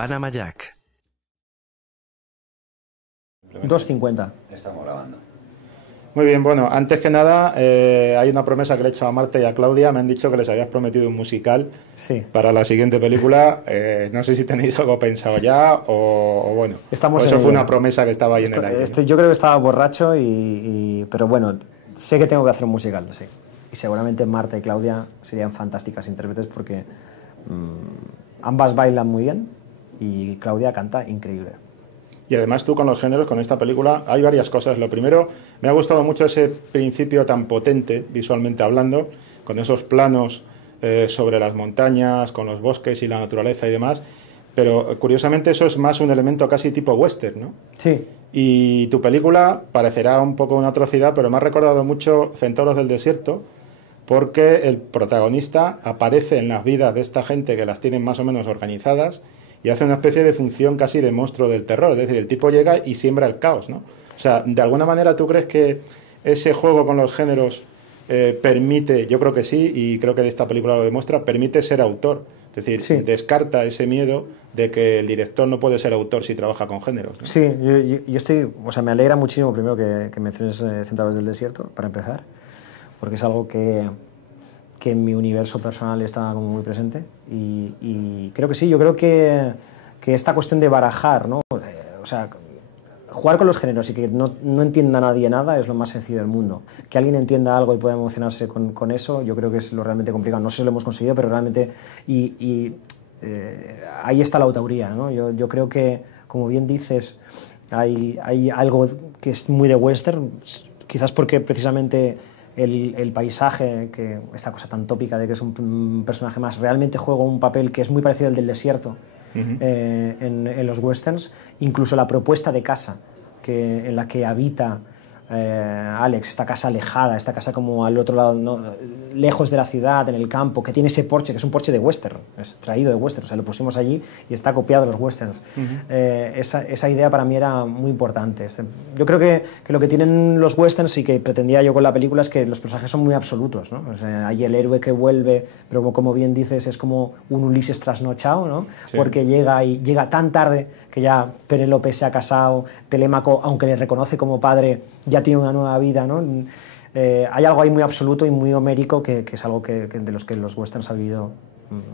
Panama Jack. 2:50. Estamos grabando. Muy bien, bueno, antes que nada, hay una promesa que le he hecho a Marta y a Claudia. Me han dicho que les habías prometido un musical para la siguiente película. No sé si tenéis algo pensado ya o bueno. Estamos eso fue una promesa que estaba ahí en el aire, ¿no? Yo creo que estaba borracho, pero bueno, sé que tengo que hacer un musical, sí. Y seguramente Marta y Claudia serían fantásticas intérpretes porque ambas bailan muy bien y Claudia canta increíble. Y además tú con los géneros, con esta película, hay varias cosas. Lo primero, me ha gustado mucho ese principio tan potente, visualmente hablando, con esos planos sobre las montañas, con los bosques y la naturaleza y demás. Pero curiosamente eso es más un elemento casi tipo western, ¿no? Sí. Y tu película parecerá un poco una atrocidad, pero me ha recordado mucho Centauros del Desierto, porque el protagonista aparece en las vidas de esta gente que las tienen más o menos organizadas y hace una especie de función casi de monstruo del terror. Es decir, el tipo llega y siembra el caos, ¿no? O sea, de alguna manera, ¿tú crees que ese juego con los géneros permite, yo creo que sí, y creo que esta película lo demuestra, permite ser autor? Es decir, sí, descarta ese miedo de que el director no puede ser autor si trabaja con géneros, ¿no? Sí, yo estoy, o sea, me alegra muchísimo primero que menciones Centauros del Desierto, para empezar, porque es algo que en mi universo personal está como muy presente y creo que sí, yo creo que esta cuestión de barajar, ¿no? O sea, jugar con los géneros y que no entienda nadie nada es lo más sencillo del mundo. Que alguien entienda algo y pueda emocionarse con eso, yo creo que es lo realmente complicado. No sé si lo hemos conseguido, pero realmente ahí está la autoría, ¿no? Yo creo que, como bien dices, hay algo que es muy de western, quizás porque precisamente el paisaje, que esta cosa tan tópica de que es un personaje más, realmente juega un papel que es muy parecido al del desierto en los westerns. Incluso la propuesta de casa en la que habita Alex, esta casa alejada, esta casa como al otro lado, ¿no? Lejos de la ciudad, en el campo, que tiene ese porche, que es un porche de western, es traído de western, o sea, lo pusimos allí y está copiado de los westerns. Esa idea para mí era muy importante. Yo creo que lo que tienen los westerns y que pretendía yo con la película es que los personajes son muy absolutos, ¿no? O sea, hay el héroe que vuelve, pero como bien dices, es como un Ulises trasnochado, ¿no? Sí. Porque llega tan tarde que ya Penélope se ha casado, Telémaco, aunque le reconoce como padre, ya tiene una nueva vida, ¿no? Hay algo ahí muy absoluto y muy homérico que es algo de los que los westerns ha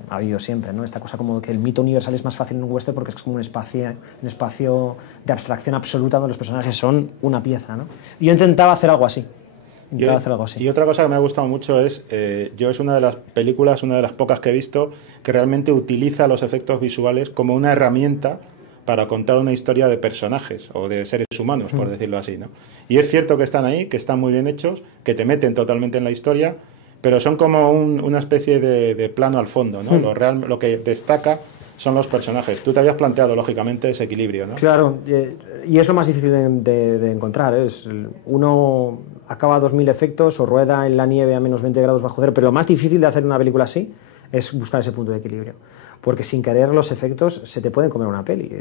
habido siempre, ¿no? Esta cosa como que el mito universal es más fácil en un western porque es como un espacio de abstracción absoluta donde los personajes son una pieza, ¿no? Y yo intentaba hacer algo así. Y otra cosa que me ha gustado mucho es, yo es una de las películas, una de las pocas que he visto, que realmente utiliza los efectos visuales como una herramienta para contar una historia de personajes o de seres humanos, por decirlo así, ¿no? Y es cierto que están ahí, que están muy bien hechos, que te meten totalmente en la historia, pero son como una especie de plano al fondo, ¿no? Lo que destaca son los personajes. Tú te habías planteado, lógicamente, ese equilibrio, ¿no? Claro, y es lo más difícil de encontrar. Uno acaba 2000 efectos o rueda en la nieve a menos 20 grados bajo cero, pero lo más difícil de hacer una película así es buscar ese punto de equilibrio. Porque sin querer los efectos se te pueden comer una peli.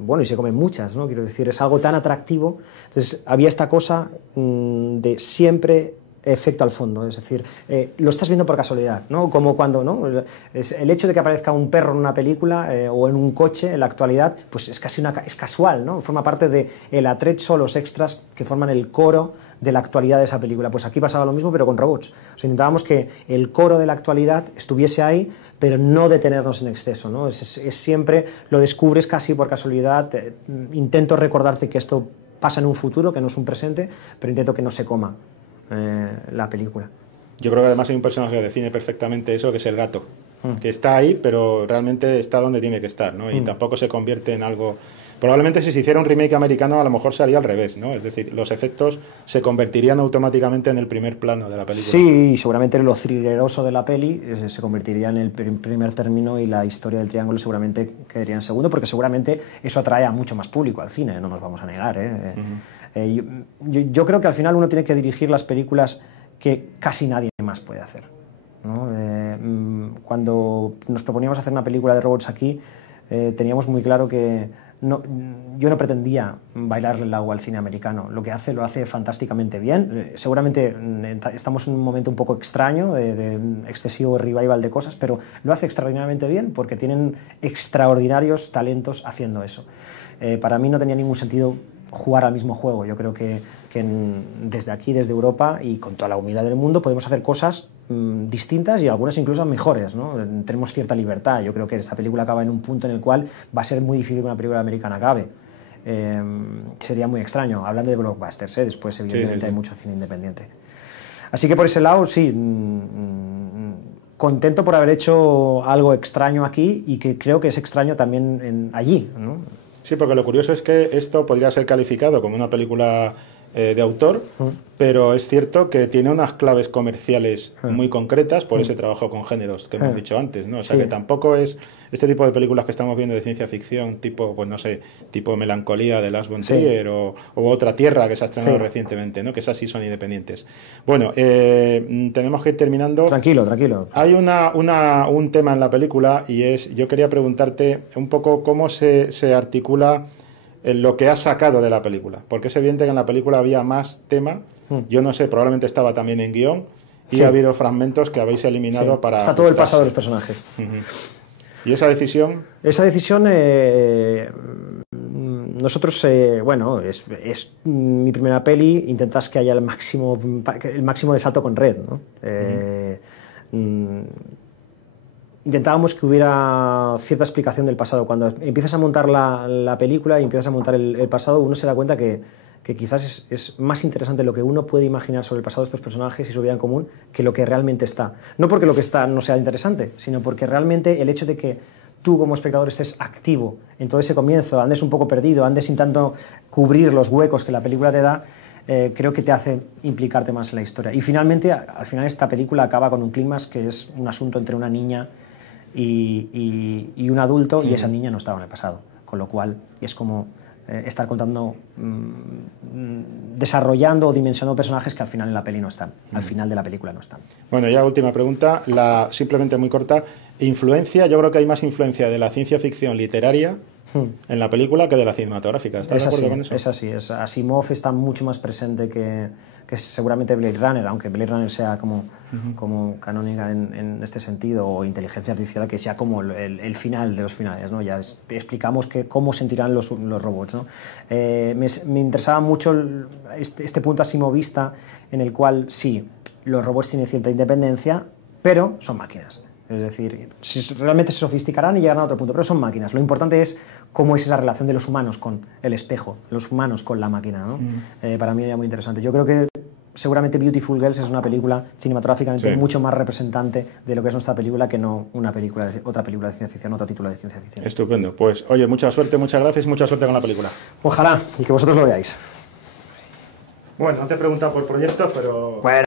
Bueno, y se comen muchas, ¿no? Quiero decir, es algo tan atractivo. Entonces, había esta cosa de siempre efecto al fondo, es decir, lo estás viendo por casualidad, ¿no? Como cuando, ¿no? El hecho de que aparezca un perro en una película o en un coche en la actualidad, pues es casual, ¿no? Forma parte del atrezzo, los extras que forman el coro de la actualidad de esa película. Pues aquí pasaba lo mismo, pero con robots. O sea, intentábamos que el coro de la actualidad estuviese ahí, pero no detenernos en exceso, ¿no? Es siempre, lo descubres casi por casualidad. Intento recordarte que esto pasa en un futuro, que no es un presente, pero intento que no se coma la película. Yo creo que además hay un personaje que define perfectamente eso, que es el gato, que está ahí, pero realmente está donde tiene que estar, ¿no? Y tampoco se convierte en algo... Probablemente si se hiciera un remake americano a lo mejor se haría al revés, ¿no? Es decir, los efectos se convertirían automáticamente en el primer plano de la película. Sí, y seguramente lo thrilleroso de la peli se convertiría en el primer término y la historia del triángulo seguramente quedaría en segundo, porque seguramente eso atrae a mucho más público al cine, no nos vamos a negar, ¿eh? Yo creo que al final uno tiene que dirigir las películas que casi nadie más puede hacer, ¿no? Cuando nos proponíamos hacer una película de robots aquí, teníamos muy claro que yo no pretendía bailarle el agua al cine americano. Lo que hace, lo hace fantásticamente bien. Seguramente estamos en un momento un poco extraño, de excesivo revival de cosas, pero lo hace extraordinariamente bien porque tienen extraordinarios talentos haciendo eso. Para mí no tenía ningún sentido jugar al mismo juego. Yo creo que desde aquí, desde Europa y con toda la humildad del mundo, podemos hacer cosas distintas y algunas incluso mejores, ¿no? Tenemos cierta libertad. Yo creo que esta película acaba en un punto en el cual va a ser muy difícil que una película americana acabe. Sería muy extraño, hablando de blockbusters, después evidentemente hay mucho cine independiente. Así que por ese lado, sí, contento por haber hecho algo extraño aquí y que creo que es extraño también allí, ¿no? Sí, porque lo curioso es que esto podría ser calificado como una película de autor, pero es cierto que tiene unas claves comerciales muy concretas por ese trabajo con géneros que hemos dicho antes, ¿no? O sea, que tampoco es este tipo de películas que estamos viendo de ciencia ficción, tipo, pues no sé, tipo Melancolía de Lars von Trier o Otra Tierra, que se ha estrenado recientemente, ¿no? Que esas sí son independientes. Bueno, tenemos que ir terminando. Tranquilo, tranquilo. Hay un tema en la película y es, yo quería preguntarte un poco cómo se articula lo que has sacado de la película, porque es evidente que en la película había más tema, yo no sé, probablemente estaba también en guión y ha habido fragmentos que habéis eliminado para... Está todo el pasado de los personajes. ¿Y esa decisión? Esa decisión, nosotros, bueno, es mi primera peli, intentas que haya el máximo de salto con red, ¿no? Intentábamos que hubiera cierta explicación del pasado. Cuando empiezas a montar la película y empiezas a montar el pasado, uno se da cuenta que quizás es más interesante lo que uno puede imaginar sobre el pasado de estos personajes y su vida en común que lo que realmente está. No porque lo que está no sea interesante, sino porque realmente el hecho de que tú como espectador estés activo en todo ese comienzo, andes un poco perdido, andes intentando cubrir los huecos que la película te da, creo que te hace implicarte más en la historia. Y finalmente, al final esta película acaba con un clímax que es un asunto entre una niña y un adulto, y esa niña no estaba en el pasado, con lo cual es como estar contando, desarrollando o dimensionando personajes que al final en la peli no están, al final de la película no están. Bueno, ya última pregunta, simplemente muy corta. Influencia, yo creo que hay más influencia de la ciencia ficción literaria en la película que de la cinematográfica. ¿Estás de acuerdo con eso? Es así, Asimov está mucho más presente que seguramente Blade Runner, aunque Blade Runner sea como canónica en este sentido, o inteligencia artificial, que sea como el final de los finales, ¿no? Ya explicamos cómo sentirán los robots, ¿no? Me interesaba mucho este punto asimovista en el cual sí, los robots tienen cierta independencia, pero son máquinas. Es decir, realmente se sofisticarán y llegarán a otro punto, pero son máquinas. Lo importante es cómo es esa relación de los humanos con el espejo, los humanos con la máquina, ¿no? Para mí era muy interesante. Yo creo que seguramente Beautiful Girls es una película cinematográficamente mucho más representante de lo que es nuestra película que no otra película de ciencia ficción, otro título de ciencia ficción. Estupendo. Pues, oye, mucha suerte, muchas gracias y mucha suerte con la película. Ojalá, y que vosotros lo veáis. Bueno, no te he preguntado por proyectos, pero... Bueno.